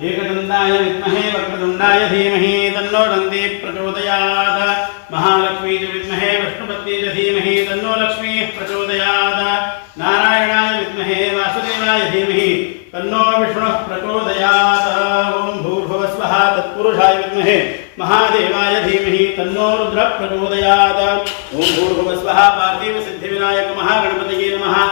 एकदन्ताय विद्महे वक्रतुण्डाय धीमहि तन्नो दन्ती प्रचोदयात् महालक्ष्मी च विद्महे विष्णुपत्नी च धीमहि तन्नो लक्ष्मीः प्रचोदयात् नारायणाय विद्महे वासुदेवाय धीमहि तन्नो विष्णुः प्रचोदयात् ॐ भूर्भुवस्वः तत्पुरुषाय विद्महे महादेवाय धीमहि तन्नो रुद्रः प्रचोदयात् ॐ भूर्भुवस्वः पार्थिवसिद्धिविनायक महागणपतये नमः